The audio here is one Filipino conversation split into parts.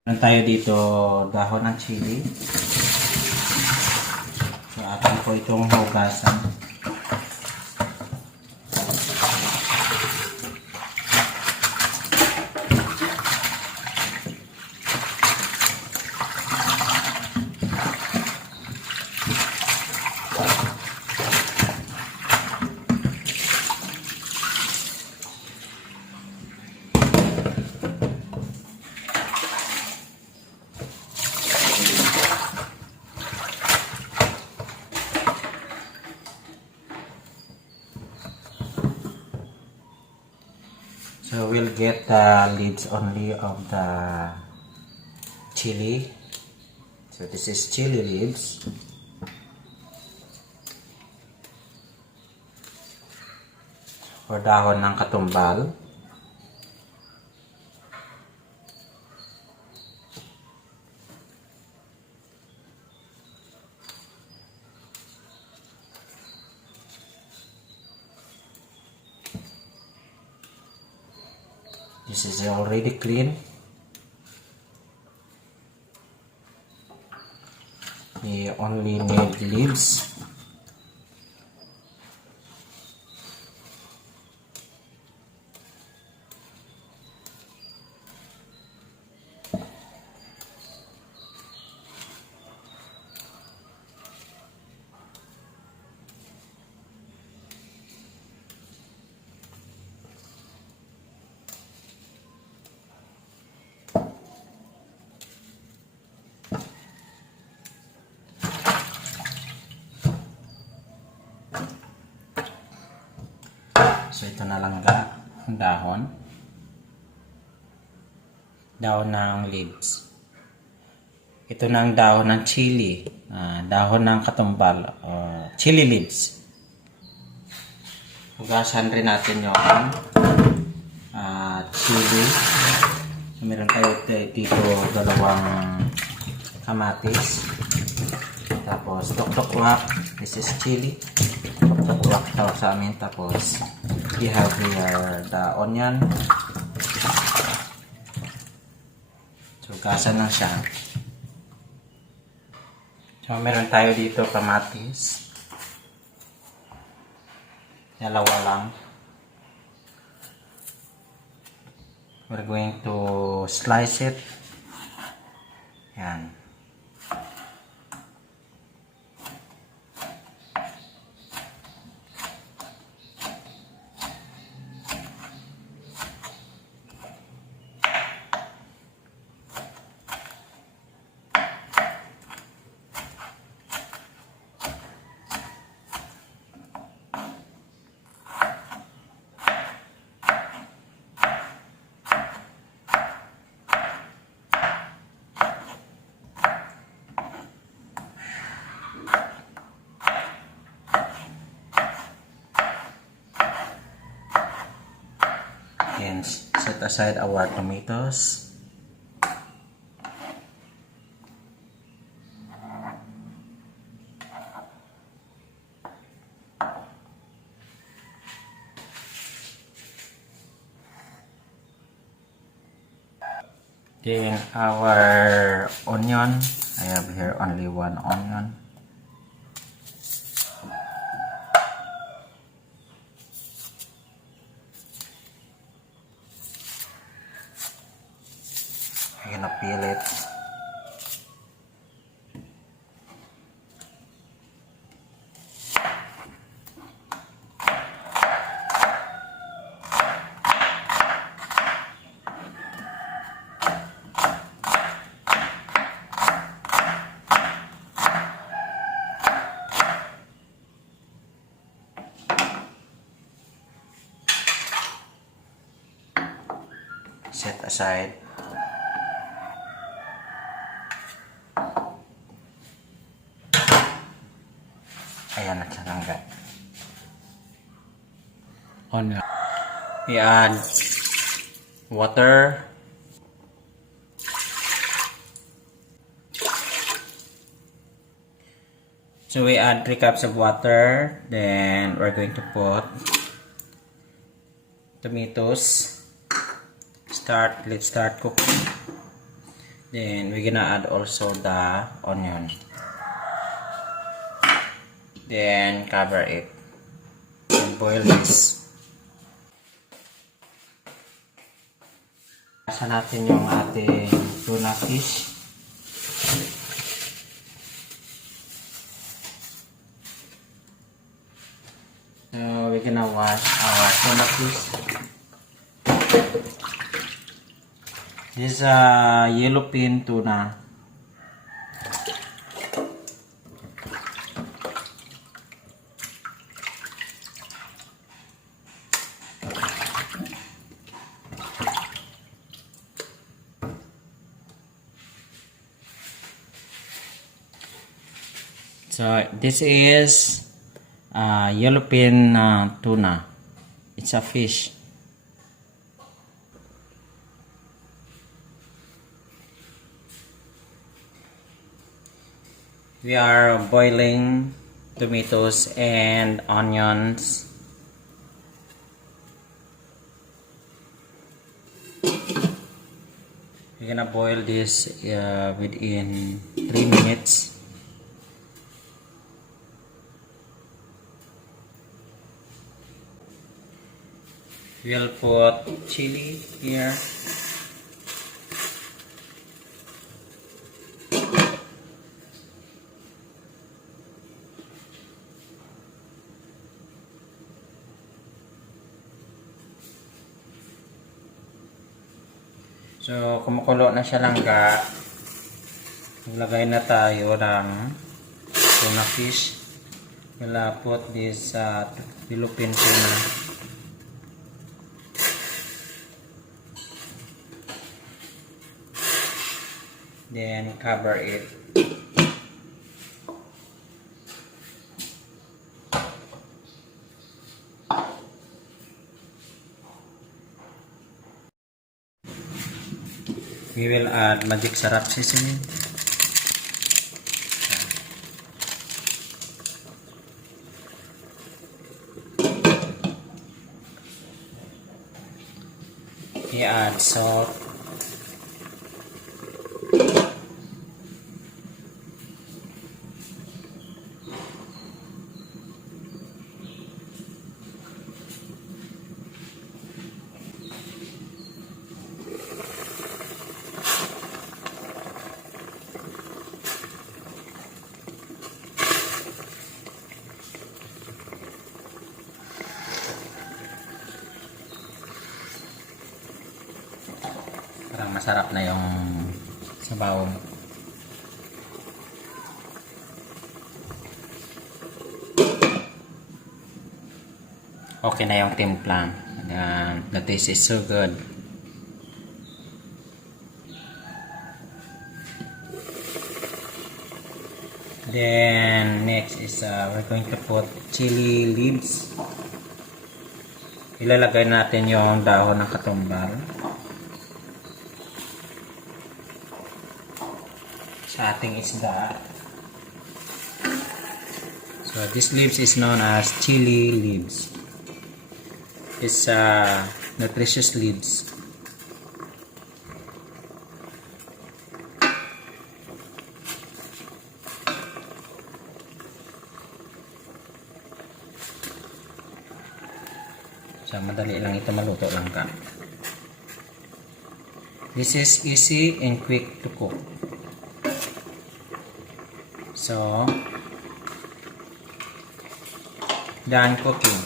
Meron tayo dito dahon ng chili. So, atin po itong hugasan. So we'll get the leaves only of the chili. So this is chili leaves. Or dahon ng katumbal. This is already clean. We only need leaves. So ito na lang ang dahon. Dahon ng leaves. Ito na ang dahon ng chili. Dahon ng katumbal. Chili leaves. Hugasan rin natin yung chili. So, meron tayo dito dalawang kamatis. Tapos tok-tok-wak. This is chili. Tok-tok-wak tawag sa amin. Tapos we have here the onion. So, gasan lang siya. So, meron tayo dito kamatis. Dalawa lang. We're going to slice it. Yan. And set aside our tomatoes. Then our onion. I have here only one onion. I'm gonna peel it. Set aside. Ayan na siya langga. We add water. So we add 3 cups of water. Then we're going to put tomatoes. Let's start cooking. Then we're gonna add also the onion. Then cover it and boil this. Asa natin yung ating tuna fish. So we're gonna wash our tuna fish. This is a yellowfin tuna. So this is yellowfin tuna. It's a fish. We are boiling tomatoes and onions. We're gonna boil this within 3 minutes. We'll put chili here. So, kumukulo na siya langga. Maglagay na tayo ng tuna fish. We'll put this Yellowfin tuna. Then cover it. We will add magic sarap seasoning. We add salt. Parang masarap na yung sabaw. Okay na yung timpla. The taste is so good. Then next is we're going to put chili leaves. Ilalagay natin yung dahon ng katumbal sa ating isda. So this leaves is known as chili leaves. It's nutritious leaves. So madali lang ito maluto lang ka. This is easy and quick to cook. So Dahon cooking.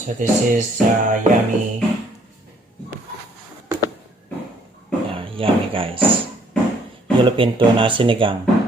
So this is yummy, yummy guys. Yellowfin tuna sinigang.